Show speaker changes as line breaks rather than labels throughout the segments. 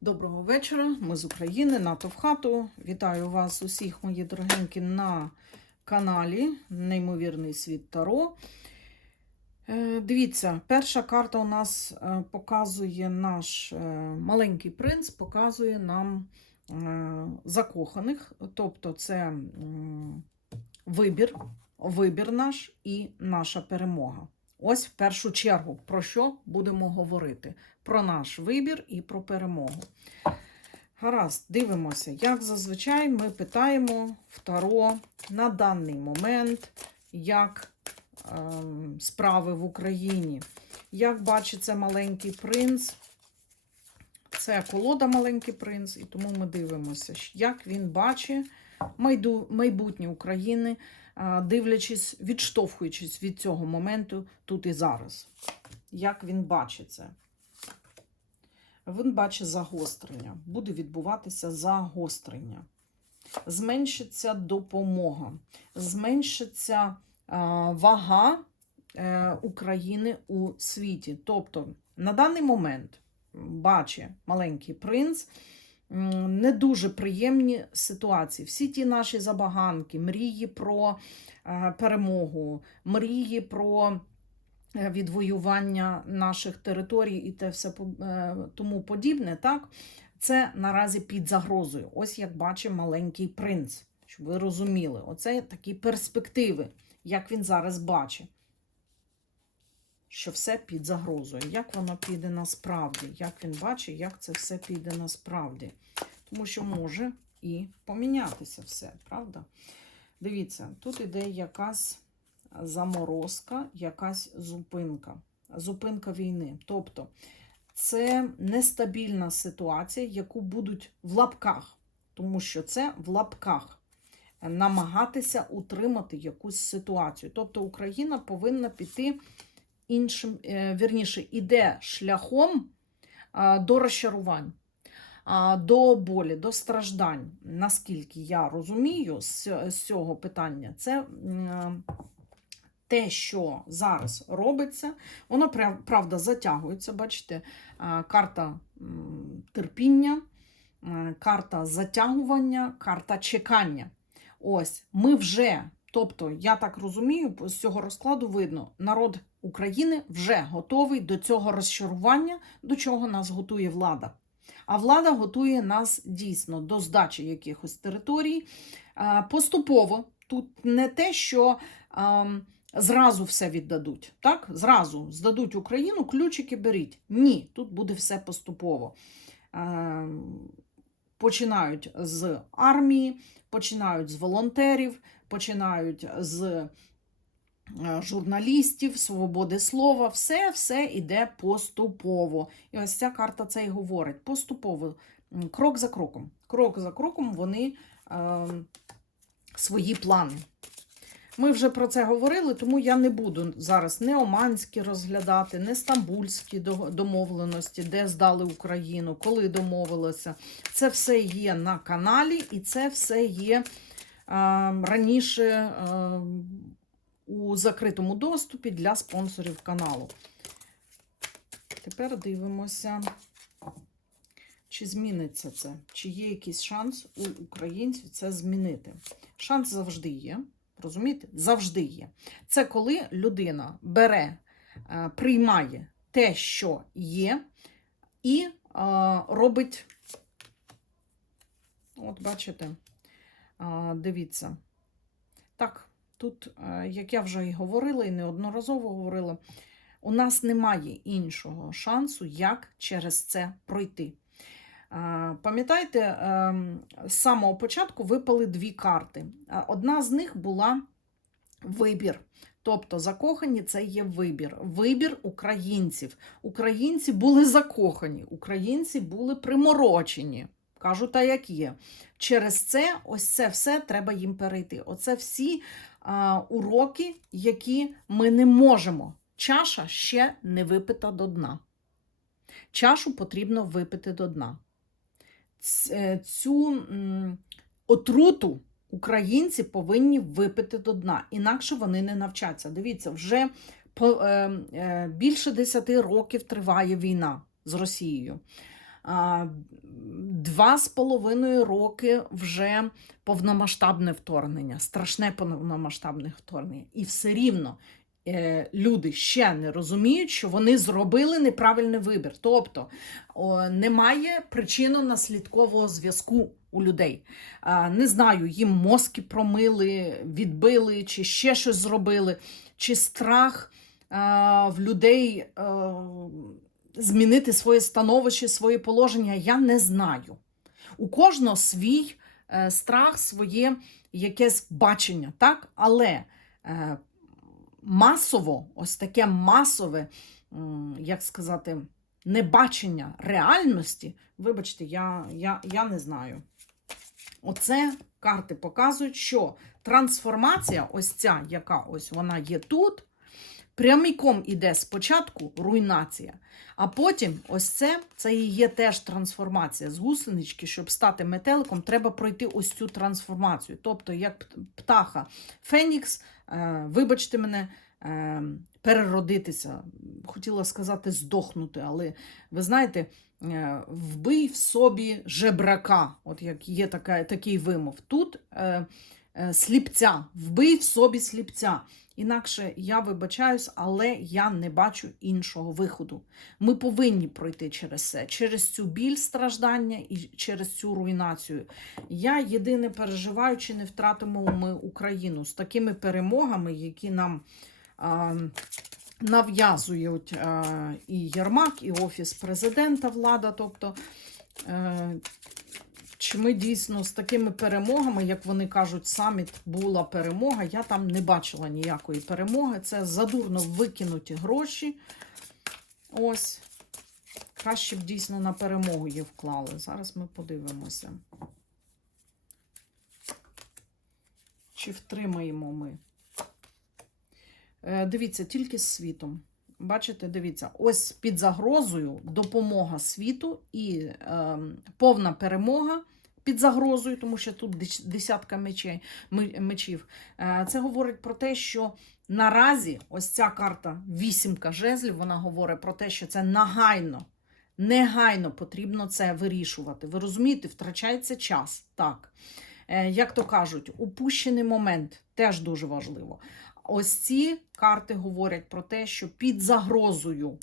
Доброго вечора, ми з України, НАТО в хату. Вітаю вас усіх, мої дорогенькі, на каналі Неймовірний світ Таро. Е, Дивіться, перша карта у нас е, показує наш е, маленький принц, показує нам закоханих, тобто це вибір, вибір наш і наша перемога. Ось в першу чергу про що будемо говорити: про наш вибір і про перемогу. Гаразд, дивимося, як зазвичай ми питаємо в Таро на даний момент, як ем, справи в Україні. Як бачиться маленький принц? Це колода маленький принц, і тому ми дивимося, як він бачить майбутнє України, дивлячись, відштовхуючись від цього моменту тут і зараз. Як він бачить це? Він бачить загострення. Буде відбуватися загострення. Зменшиться допомога, зменшиться вага е, України у світі. Тобто, на даний момент бачить маленький принц не дуже приємні ситуації. Всі ті наші забаганки, мрії про е, перемогу, мрії про е, відвоювання наших територій і те все е, тому подібне, так? Це наразі під загрозою. Ось як бачить маленький принц, щоб ви розуміли. Оце такі перспективи, як він зараз бачить. Що все під загрозою. Як воно піде насправді? Як він бачить, як це все піде насправді? Тому що може і помінятися все, правда? Дивіться, тут іде якась заморозка, якась зупинка. Зупинка війни. Тобто це нестабільна ситуація, яку будуть в лапках, тому що це в лапках намагатися утримати якусь ситуацію. Тобто Україна повинна піти іншим, е, вірніше, іде шляхом до розчарувань. До болі, до страждань, наскільки я розумію з, цього питання, це те, що зараз робиться, воно правда затягується. Бачите, карта терпіння, карта затягування, карта чекання. Ось ми вже, тобто, я так розумію, з цього розкладу видно, народ України вже готовий до цього розчарування, до чого нас готує влада. А влада готує нас дійсно до здачі якихось територій. Поступово тут не те, що ам, зразу все віддадуть. Так? Зразу здадуть Україну, ключики беріть. Ні, тут буде все поступово. Ем, Починають з армії, починають з волонтерів, починають з журналістів, свободи слова. Все все йде поступово. І ось ця карта це і говорить. Поступово, крок за кроком. Крок за кроком вони е, свої плани. Ми вже про це говорили, тому я не буду зараз не оманські розглядати, не стамбульські домовленості, де здали Україну, коли домовилися. Це все є на каналі, і це все є е, раніше е, у закритому доступі для спонсорів каналу. Тепер дивимося, чи зміниться це, чи є якийсь шанс у українців це змінити. Шанс завжди є. Розумієте? Завжди є. Це коли людина бере, е, приймає те, що є, і е, робить. От, бачите, е, дивіться. Тут, е, як я вже і говорила, і неодноразово говорила, у нас немає іншого шансу, як через це пройти. Е, Пам'ятаєте, ем, з самого початку випали дві карти. Е, Одна з них була вибір. Тобто закохані це є вибір. Вибір українців. Українці були закохані, українці були приморочені. Кажу, та як є. Через це ось це все треба їм перейти. Оце всі уроки, які ми не можемо. Чаша ще не випита до дна. Чашу потрібно випити до дна. Е, Цю отруту українці повинні випити до дна, інакше вони не навчаться. Дивіться, вже е, е, більше 10 років триває війна з Росією. Два з половиною роки вже повномасштабне вторгнення, страшне повномасштабне вторгнення. І все рівно е, люди ще не розуміють, що вони зробили неправильний вибір. Тобто немає причинно-наслідкового зв'язку у людей. Не знаю, їм мозки промили, відбили, чи ще щось зробили, чи страх в людей. Змінити своє становище, своє положення, я не знаю. У кожного свій е, страх, своє якесь бачення, так? Але е, масово, ось таке масове, як сказати, небачення реальності, вибачте, я, я, я не знаю. Оце карти показують, що трансформація, ось ця, яка ось вона є тут, прямиком іде спочатку руйнація, а потім ось це, це і є теж трансформація. З гусенички, щоб стати метеликом, треба пройти ось цю трансформацію. Тобто, як птаха Фенікс, е, вибачте мене, е, переродитися. Хотіла сказати здохнути, але ви знаєте, е, вбий в собі жебрака, от як є така, такий вимов. Тут сліпця, вбий в собі сліпця. Інакше я вибачаюсь, але я не бачу іншого виходу. Ми повинні пройти через це, через цю біль страждання і через цю руйнацію. Я єдине переживаю, чи не втратимо ми Україну з такими перемогами, які нам а, нав'язують а, і Єрмак, і Офіс президента, влада. Тобто, е, чи ми дійсно з такими перемогами, як вони кажуть, саміт була перемога. Я там не бачила ніякої перемоги. Це задурно викинуті гроші. Ось. Краще б дійсно на перемогу її вклали. Зараз ми подивимося. Чи втримаємо ми? Е, Дивіться, тільки з світом. Бачите, дивіться, ось під загрозою допомога світу і е, повна перемога під загрозою, тому що тут десятка мечей, мечів. Е, це говорить про те, що наразі ось ця карта вісімка жезлів, вона говорить про те, що це нагайно, негайно потрібно це вирішувати. Ви розумієте, втрачається час. Так. Е, як то кажуть, упущений момент теж дуже важливо. Ось ці карти говорять про те, що під загрозою,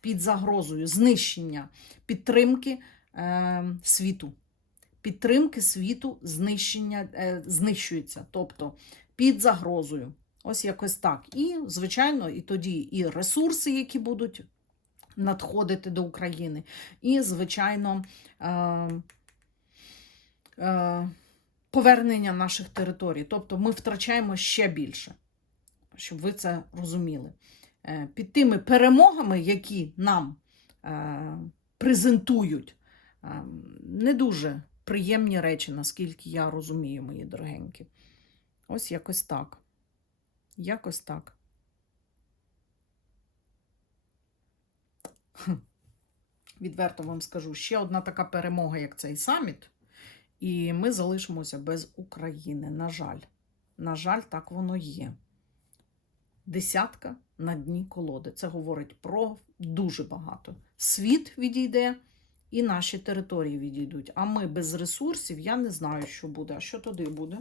під загрозою знищення підтримки е, світу. Підтримки світу знищення, е, знищується, тобто під загрозою. Ось якось так. І, звичайно, і тоді і ресурси, які будуть надходити до України, і, звичайно, е, е, повернення наших територій. Тобто ми втрачаємо ще більше щоб ви це розуміли. Під тими перемогами, які нам презентують, не дуже приємні речі, наскільки я розумію, мої дорогенькі. Ось якось так. Якось так. Відверто вам скажу, ще одна така перемога, як цей саміт, і ми залишимося без України. На жаль, на жаль, так воно є десятка на дні колоди. Це говорить про дуже багато. Світ відійде і наші території відійдуть. А ми без ресурсів, я не знаю, що буде. А що тоді буде?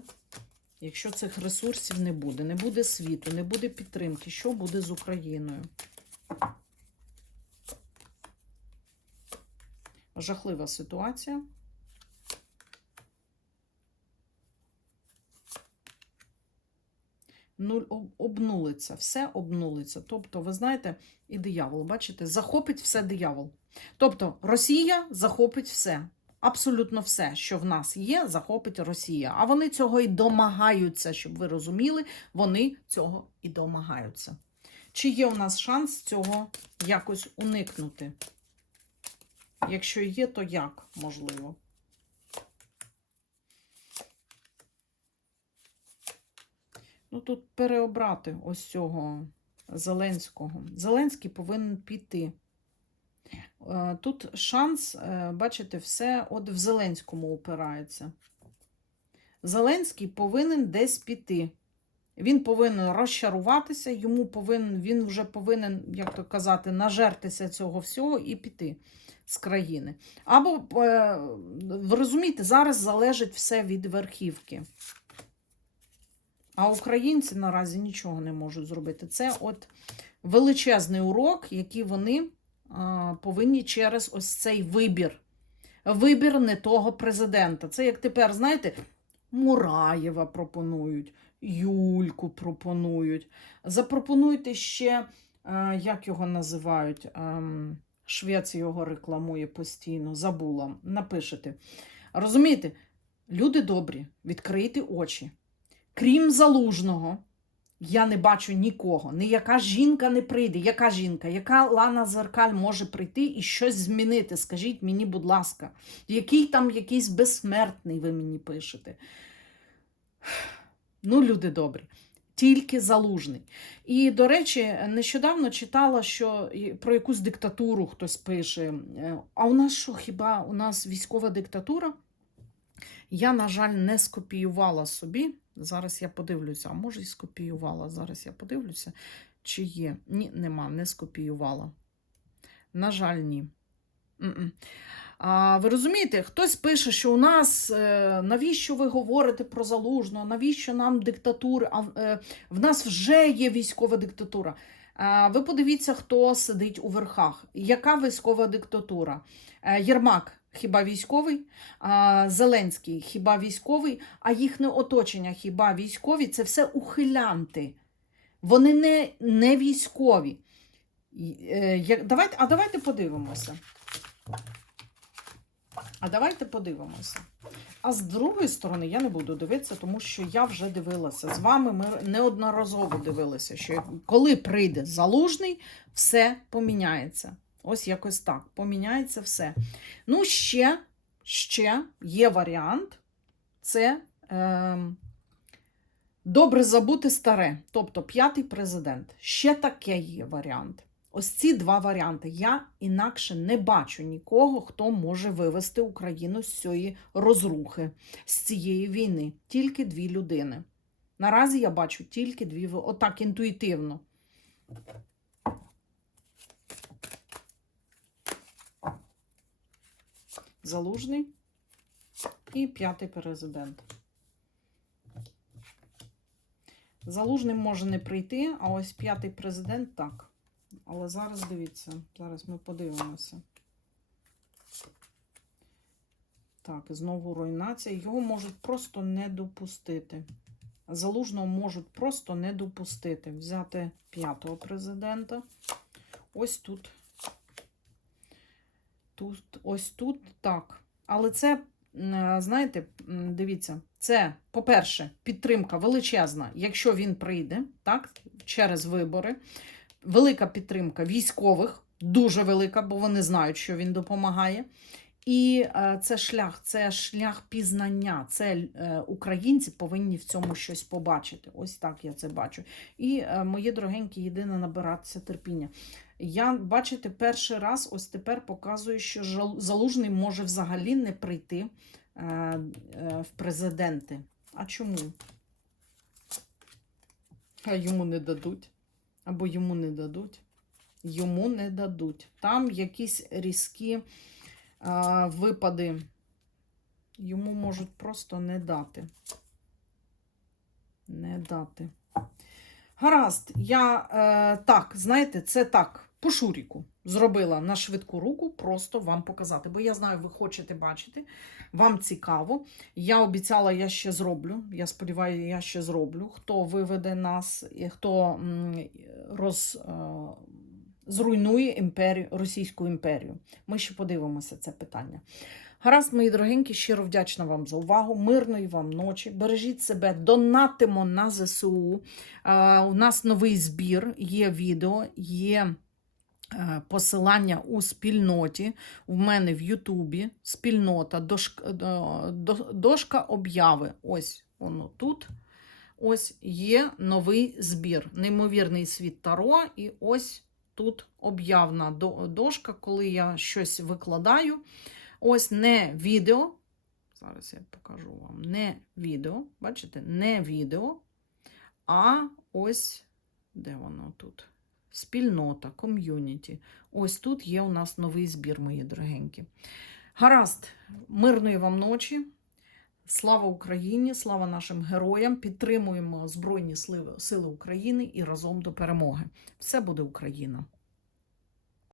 Якщо цих ресурсів не буде, не буде світу, не буде підтримки, що буде з Україною? Жахлива ситуація. нуль обнулиться, все обнулиться. Тобто, ви знаєте, і диявол, бачите, захопить все диявол. Тобто, Росія захопить все. Абсолютно все, що в нас є, захопить Росія. А вони цього і домагаються, щоб ви розуміли, вони цього і домагаються. Чи є у нас шанс цього якось уникнути? Якщо є, то як можливо? Ну, тут переобрати ось цього Зеленського. Зеленський повинен піти. Е, Тут шанс, е, бачите, все от в Зеленському упирається. Зеленський повинен десь піти. Він повинен розчаруватися, йому повинен, він вже повинен, як то казати, нажертися цього всього і піти. з країни. Або, е, ви розумієте, зараз залежить все від верхівки. А українці наразі нічого не можуть зробити. Це от величезний урок, який вони повинні через ось цей вибір. Вибір не того президента. Це як тепер, знаєте, Мураєва пропонують, Юльку пропонують. Запропонуйте ще, як його називають, ем, Швець його рекламує постійно, забула. Напишете. Розумієте, люди добрі, відкрийте очі. Крім залужного, я не бачу нікого. Ніяка жінка не прийде. Яка жінка? Яка Лана Зеркаль може прийти і щось змінити? Скажіть мені, будь ласка, який там якийсь безсмертний ви мені пишете? Ну, люди добрі. Тільки залужний. І, до речі, нещодавно читала, що про якусь диктатуру хтось пише. Е, А у нас що, хіба у нас військова диктатура? Я, на жаль, не скопіювала собі. Зараз я подивлюся, а може і скопіювала. Зараз я подивлюся, чи є. Ні, нема, не скопіювала. На жаль, ні. А, ви розумієте, хтось пише, що у нас е, навіщо ви говорите про залужного, навіщо нам диктатури? А в- е, в нас вже є військова диктатура. А, ви подивіться, хто сидить у верхах. Яка військова диктатура? Е, Єрмак хіба військовий? А, Зеленський хіба військовий? А їхнє оточення хіба військові? Це все ухилянти. Вони не, не військові. Е, давайте, а давайте подивимося. А давайте подивимося. А з другої сторони, я не буду дивитися, тому що я вже дивилася. З вами ми неодноразово дивилися, що коли прийде залужний, все поміняється. Ось якось так. Поміняється все. Ну, ще, ще є варіант. Це е, добре забути старе, тобто п'ятий президент. Ще таке є варіант. Ось ці два варіанти. Я інакше не бачу нікого, хто може вивести Україну з цієї розрухи, з цієї війни. Тільки дві людини. Наразі я бачу тільки дві, отак інтуїтивно. Залужний і п'ятий президент. Залужний може не прийти, а ось п'ятий президент так. Але зараз дивіться, зараз ми подивимося. Так, знову руйнація. Його можуть просто не допустити. Залужного можуть просто не допустити. Взяти п'ятого президента. Ось тут. Тут, ось тут так. Але це, знаєте, дивіться, це, по-перше, підтримка величезна, якщо він прийде, так, через вибори. Велика підтримка військових, дуже велика, бо вони знають, що він допомагає. І е, це шлях, це шлях пізнання. Це е, українці повинні в цьому щось побачити. Ось так я це бачу. І е, мої дорогенькі, єдине набиратися терпіння. Я, бачите, перший раз ось тепер показую, що Залужний може взагалі не прийти е, е, в президенти. А чому? А йому не дадуть. Або йому не дадуть. Йому не дадуть. Там якісь різкі а, випади йому можуть просто не дати. Не дати. Гаразд, я е, так, знаєте, це так, по шуріку зробила на швидку руку, просто вам показати. Бо я знаю, ви хочете бачити, вам цікаво. Я обіцяла, я ще зроблю. Я сподіваюся, я ще зроблю. Хто виведе нас, хто роз, е, зруйнує імперію, Російську імперію. Ми ще подивимося це питання. Гаразд, мої дорогенькі, щиро вдячна вам за увагу. Мирної вам ночі. Бережіть себе, донатимо на ЗСУ. У нас новий збір, є відео, є е, посилання у спільноті. У мене в Ютубі спільнота, дошка, е, дошка обяви. Ось воно тут. Ось є новий збір. Неймовірний світ Таро. І ось тут об'явна дошка, коли я щось викладаю. Ось не відео. Зараз я покажу вам не відео. Бачите, не відео, а ось де воно тут? спільнота, ком'юніті. Ось тут є у нас новий збір, мої дорогенькі. Гаразд, мирної вам ночі. Слава Україні, слава нашим героям! Підтримуємо Збройні Сили України і разом до перемоги. Все буде Україна!